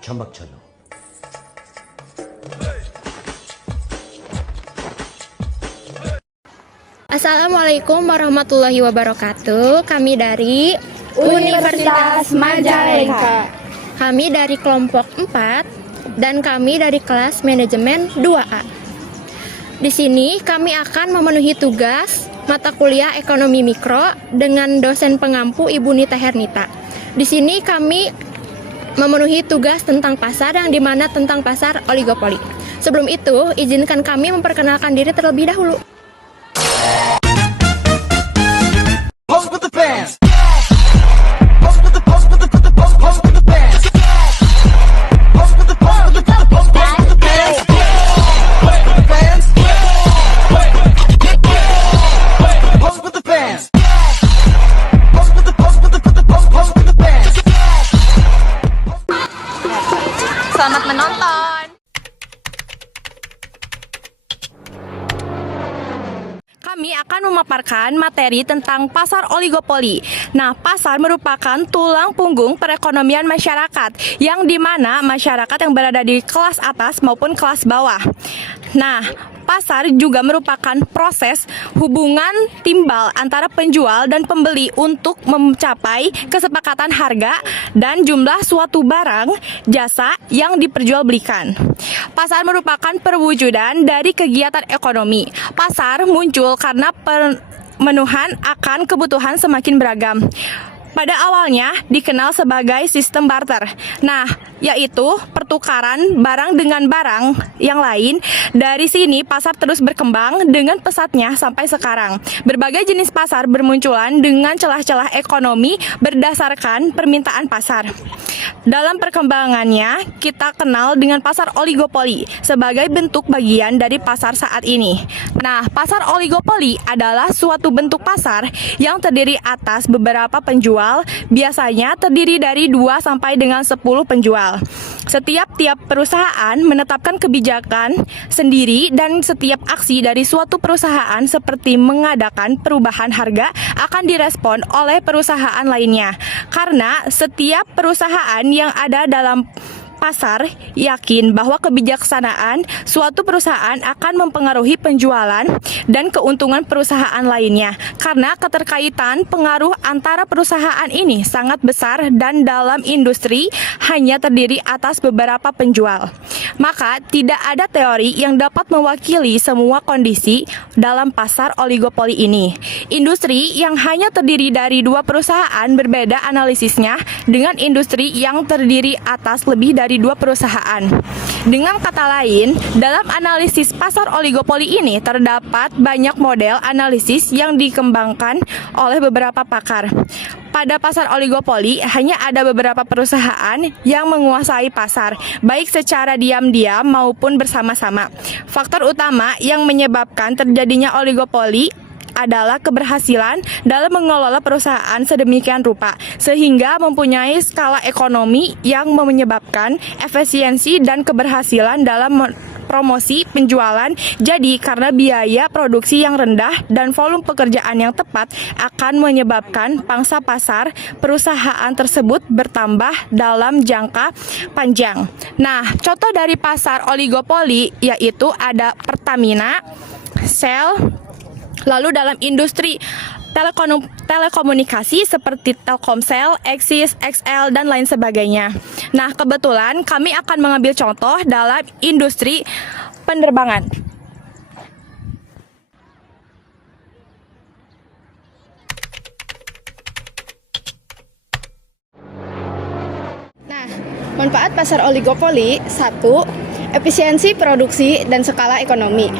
전박천호. Assalamualaikum warahmatullahi wabarakatuh. Kami dari Universitas Majalengka. Kami dari kelompok 4 dan kami dari kelas manajemen 2A. Di sini kami akan memenuhi tugas mata kuliah ekonomi mikro dengan dosen pengampu Ibu Nita Hernita. Di sini kami memenuhi tugas tentang pasar yang dimana tentang pasar oligopoli. Sebelum itu, izinkan kami memperkenalkan diri terlebih dahulu. Selamat menonton. Kami akan memaparkan materi tentang pasar oligopoli. Nah, pasar merupakan tulang punggung perekonomian masyarakat, yang dimana masyarakat yang berada di kelas atas maupun kelas bawah. Nah, pasar juga merupakan proses hubungan timbal antara penjual dan pembeli untuk mencapai kesepakatan harga dan jumlah suatu barang jasa yang diperjualbelikan. Pasar merupakan perwujudan dari kegiatan ekonomi. Pasar muncul karena pemenuhan akan kebutuhan semakin beragam. Pada awalnya dikenal sebagai sistem barter. Nah, yaitu pertukaran barang dengan barang yang lain. Dari sini pasar terus berkembang dengan pesatnya sampai sekarang. Berbagai jenis pasar bermunculan dengan celah-celah ekonomi berdasarkan permintaan pasar. Dalam perkembangannya, kita kenal dengan pasar oligopoli sebagai bentuk bagian dari pasar saat ini. Nah, pasar oligopoli adalah suatu bentuk pasar yang terdiri atas beberapa penjual, biasanya terdiri dari 2 sampai dengan 10 penjual. Setiap perusahaan menetapkan kebijakan sendiri dan setiap aksi dari suatu perusahaan seperti mengadakan perubahan harga akan direspon oleh perusahaan lainnya. Karena setiap perusahaan yang ada dalam pasar yakin bahwa kebijaksanaan suatu perusahaan akan mempengaruhi penjualan dan keuntungan perusahaan lainnya, karena keterkaitan pengaruh antara perusahaan ini sangat besar dan dalam industri hanya terdiri atas beberapa penjual. Maka tidak ada teori yang dapat mewakili semua kondisi dalam pasar oligopoli ini. Industri yang hanya terdiri dari 2 perusahaan berbeda analisisnya dengan industri yang terdiri atas lebih dari 2 perusahaan. Dengan kata lain, dalam analisis pasar oligopoli ini terdapat banyak model analisis yang dikembangkan oleh beberapa pakar. Pada pasar oligopoli hanya ada beberapa perusahaan yang menguasai pasar, baik secara diam-diam maupun bersama-sama. Faktor utama yang menyebabkan terjadinya oligopoli adalah keberhasilan dalam mengelola perusahaan sedemikian rupa sehingga mempunyai skala ekonomi yang menyebabkan efisiensi dan keberhasilan dalam promosi penjualan. Jadi karena biaya produksi yang rendah dan volume pekerjaan yang tepat akan menyebabkan pangsa pasar perusahaan tersebut bertambah dalam jangka panjang. Nah, contoh dari pasar oligopoli yaitu ada Pertamina, Shell. Lalu dalam industri telekomunikasi seperti Telkomsel, Axis, XL, dan lain sebagainya. Nah, kebetulan kami akan mengambil contoh dalam industri penerbangan. Nah, manfaat pasar oligopoli: 1. Efisiensi produksi dan skala ekonomi.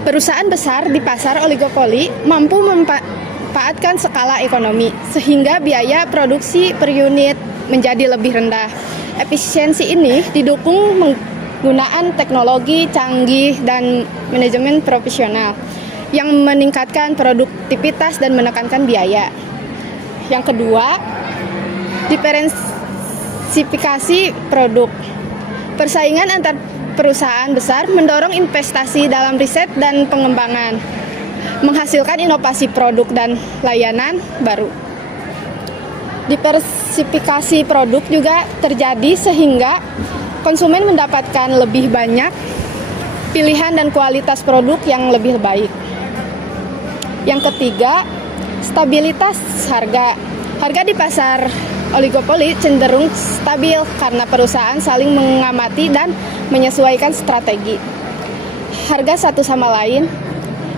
Perusahaan besar di pasar oligopoli mampu memanfaatkan skala ekonomi sehingga biaya produksi per unit menjadi lebih rendah. Efisiensi ini didukung penggunaan teknologi canggih dan manajemen profesional yang meningkatkan produktivitas dan menekankan biaya. Yang kedua, diversifikasi produk. Persaingan antar perusahaan besar mendorong investasi dalam riset dan pengembangan, menghasilkan inovasi produk dan layanan baru. Diversifikasi produk juga terjadi sehingga konsumen mendapatkan lebih banyak pilihan dan kualitas produk yang lebih baik. Yang ketiga, stabilitas harga. Harga di pasar oligopoli cenderung stabil karena perusahaan saling mengamati dan menyesuaikan strategi harga satu sama lain.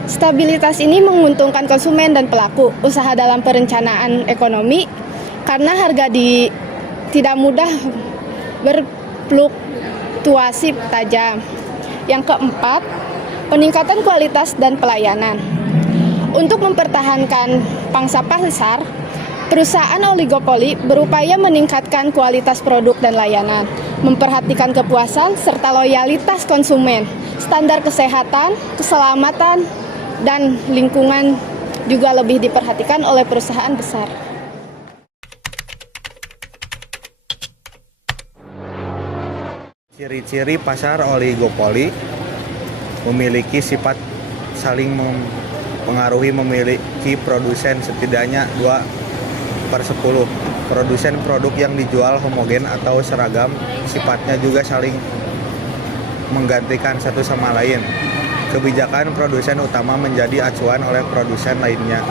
Stabilitas ini menguntungkan konsumen dan pelaku usaha dalam perencanaan ekonomi karena harga tidak mudah berfluktuasi tajam. Yang keempat, peningkatan kualitas dan pelayanan. Untuk mempertahankan pangsa pasar, perusahaan oligopoli berupaya meningkatkan kualitas produk dan layanan, memperhatikan kepuasan serta loyalitas konsumen, standar kesehatan, keselamatan, dan lingkungan juga lebih diperhatikan oleh perusahaan besar. Ciri-ciri pasar oligopoli memiliki sifat saling mempengaruhi, memiliki produsen setidaknya 2/10. Produsen produk yang dijual homogen atau seragam, sifatnya juga saling menggantikan satu sama lain. Kebijakan produsen utama menjadi acuan oleh produsen lainnya.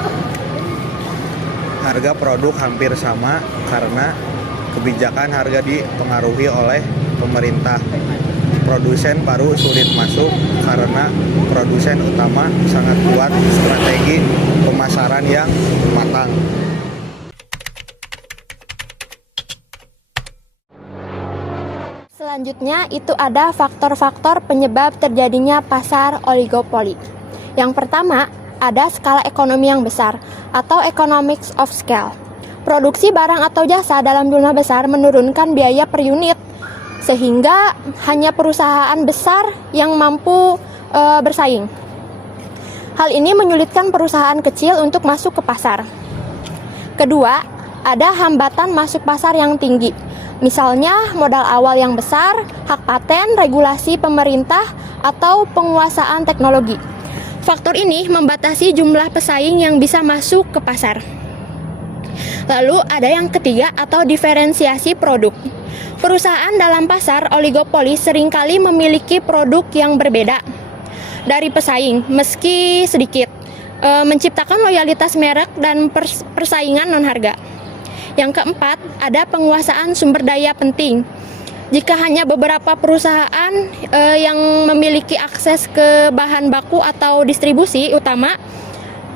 Harga produk hampir sama karena kebijakan harga dipengaruhi oleh pemerintah. Produsen baru sulit masuk karena produsen utama sangat kuat strategi pemasaran yang matang. Selanjutnya itu ada faktor-faktor penyebab terjadinya pasar oligopoli. Yang pertama, ada skala ekonomi yang besar atau economics of scale. Produksi barang atau jasa dalam jumlah besar menurunkan biaya per unit, sehingga hanya perusahaan besar yang mampu bersaing. Hal ini menyulitkan perusahaan kecil untuk masuk ke pasar. Kedua, ada hambatan masuk pasar yang tinggi. Misalnya modal awal yang besar, hak paten, regulasi pemerintah, atau penguasaan teknologi. Faktor ini membatasi jumlah pesaing yang bisa masuk ke pasar. Lalu ada yang ketiga atau diferensiasi produk. Perusahaan dalam pasar oligopoli seringkali memiliki produk yang berbeda dari pesaing, meski sedikit, menciptakan loyalitas merek dan persaingan non-harga. Yang keempat, ada penguasaan sumber daya penting. Jika hanya beberapa perusahaan yang memiliki akses ke bahan baku atau distribusi utama,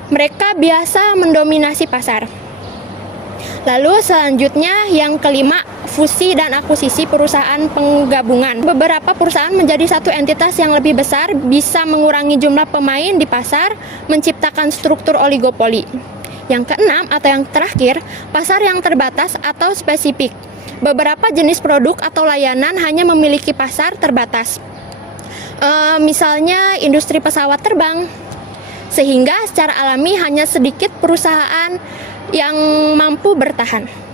mereka biasa mendominasi pasar. Lalu selanjutnya yang kelima, fusi dan akuisisi perusahaan penggabungan. Beberapa perusahaan menjadi satu entitas yang lebih besar bisa mengurangi jumlah pemain di pasar, menciptakan struktur oligopoli. Yang keenam atau yang terakhir, pasar yang terbatas atau spesifik. Beberapa jenis produk atau layanan hanya memiliki pasar terbatas. Misalnya industri pesawat terbang. Sehingga secara alami hanya sedikit perusahaan yang mampu bertahan.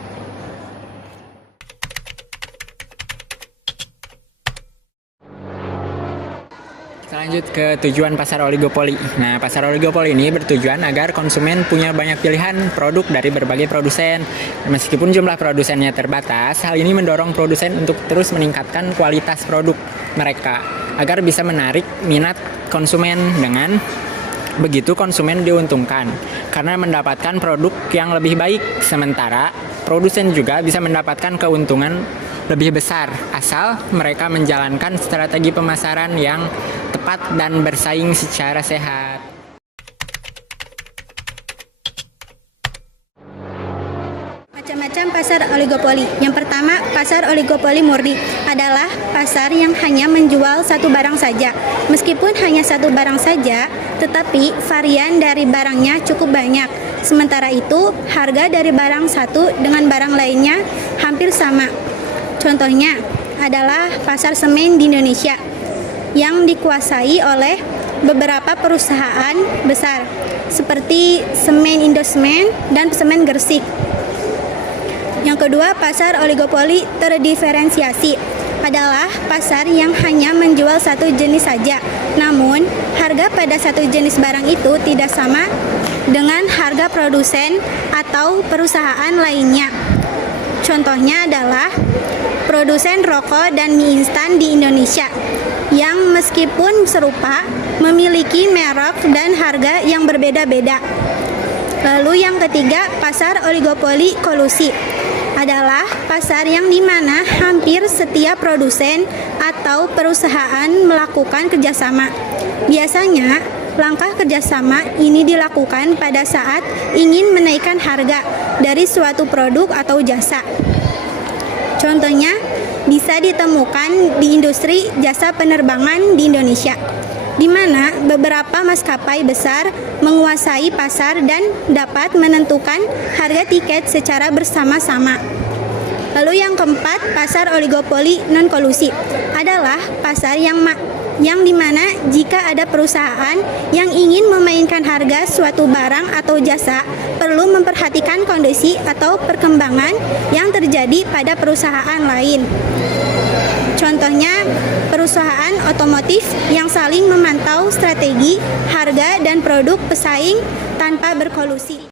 Lanjut ke tujuan pasar oligopoli. Nah, pasar oligopoli ini bertujuan agar konsumen punya banyak pilihan produk dari berbagai produsen. Meskipun jumlah produsennya terbatas, hal ini mendorong produsen untuk terus meningkatkan kualitas produk mereka agar bisa menarik minat konsumen. Dengan begitu konsumen diuntungkan karena mendapatkan produk yang lebih baik, sementara produsen juga bisa mendapatkan keuntungan lebih besar asal mereka menjalankan strategi pemasaran yang tepat dan bersaing secara sehat. Macam-macam pasar oligopoli. Yang pertama, pasar oligopoli murni adalah pasar yang hanya menjual satu barang saja. Meskipun hanya satu barang saja, tetapi varian dari barangnya cukup banyak. Sementara itu, harga dari barang satu dengan barang lainnya hampir sama. Contohnya adalah pasar semen di Indonesia yang dikuasai oleh beberapa perusahaan besar seperti Semen Indosemen dan Semen Gresik. Yang kedua, pasar oligopoli terdiferensiasi adalah pasar yang hanya menjual satu jenis saja. Namun, harga pada satu jenis barang itu tidak sama dengan harga produsen atau perusahaan lainnya. Contohnya adalah produsen rokok dan mie instan di Indonesia yang meskipun serupa memiliki merek dan harga yang berbeda-beda. Lalu yang ketiga, pasar oligopoli kolusi adalah pasar yang dimana hampir setiap produsen atau perusahaan melakukan kerjasama. Biasanya, langkah kerjasama ini dilakukan pada saat ingin menaikkan harga dari suatu produk atau jasa. Contohnya, bisa ditemukan di industri jasa penerbangan di Indonesia, di mana beberapa maskapai besar menguasai pasar dan dapat menentukan harga tiket secara bersama-sama. Lalu yang keempat, pasar oligopoli non-kolusi adalah pasar yang dimana jika ada perusahaan yang ingin memainkan harga suatu barang atau jasa, perlu memperhatikan kondisi atau perkembangan yang terjadi pada perusahaan lain. Contohnya, perusahaan otomotif yang saling memantau strategi, harga, dan produk pesaing tanpa berkolusi.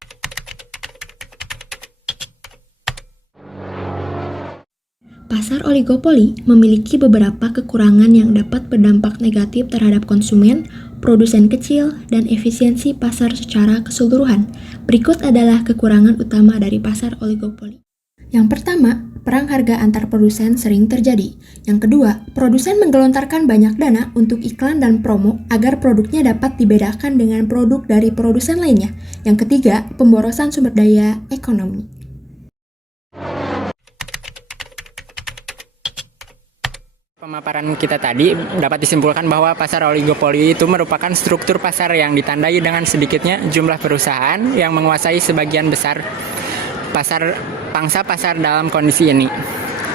Pasar oligopoli memiliki beberapa kekurangan yang dapat berdampak negatif terhadap konsumen, produsen kecil, dan efisiensi pasar secara keseluruhan. Berikut adalah kekurangan utama dari pasar oligopoli. Yang pertama, perang harga antar produsen sering terjadi. Yang kedua, produsen menggelontarkan banyak dana untuk iklan dan promo agar produknya dapat dibedakan dengan produk dari produsen lainnya. Yang ketiga, pemborosan sumber daya ekonomi. Pemaparan kita tadi dapat disimpulkan bahwa pasar oligopoli itu merupakan struktur pasar yang ditandai dengan sedikitnya jumlah perusahaan yang menguasai sebagian besar pangsa pasar dalam kondisi ini.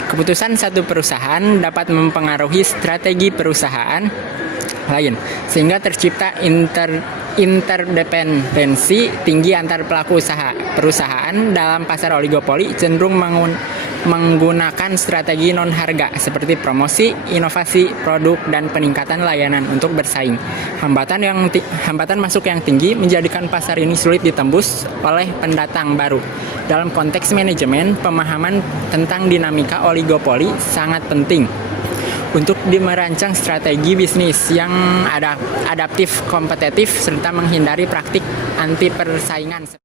Keputusan satu perusahaan dapat mempengaruhi strategi perusahaan lain, sehingga tercipta interdependensi tinggi antar pelaku usaha. Perusahaan dalam pasar oligopoli cenderung menggunakan strategi non-harga seperti promosi, inovasi produk, dan peningkatan layanan untuk bersaing. Hambatan masuk yang tinggi menjadikan pasar ini sulit ditembus oleh pendatang baru. Dalam konteks manajemen, pemahaman tentang dinamika oligopoli sangat penting untuk merancang strategi bisnis yang adaptif, kompetitif, serta menghindari praktik anti persaingan.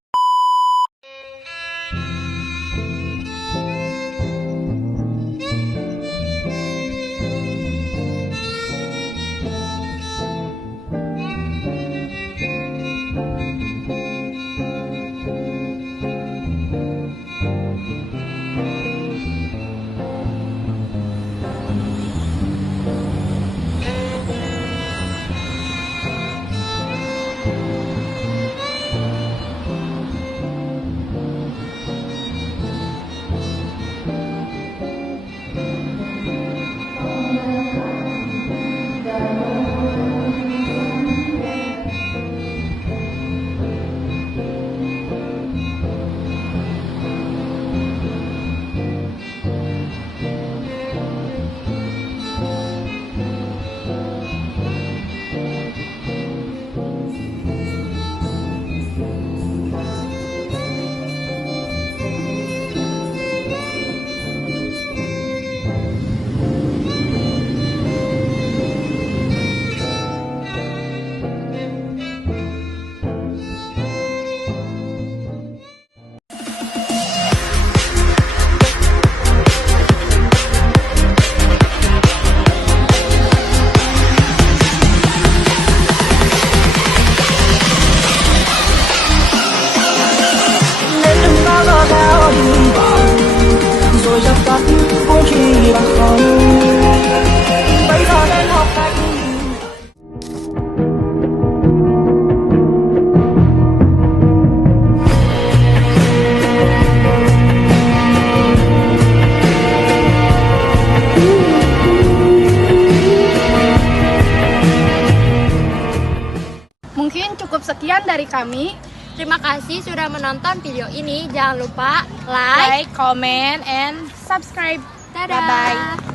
Mungkin cukup sekian dari kami. Terima kasih sudah menonton video ini. Jangan lupa Like, comment, and subscribe. Dadah. Bye-bye.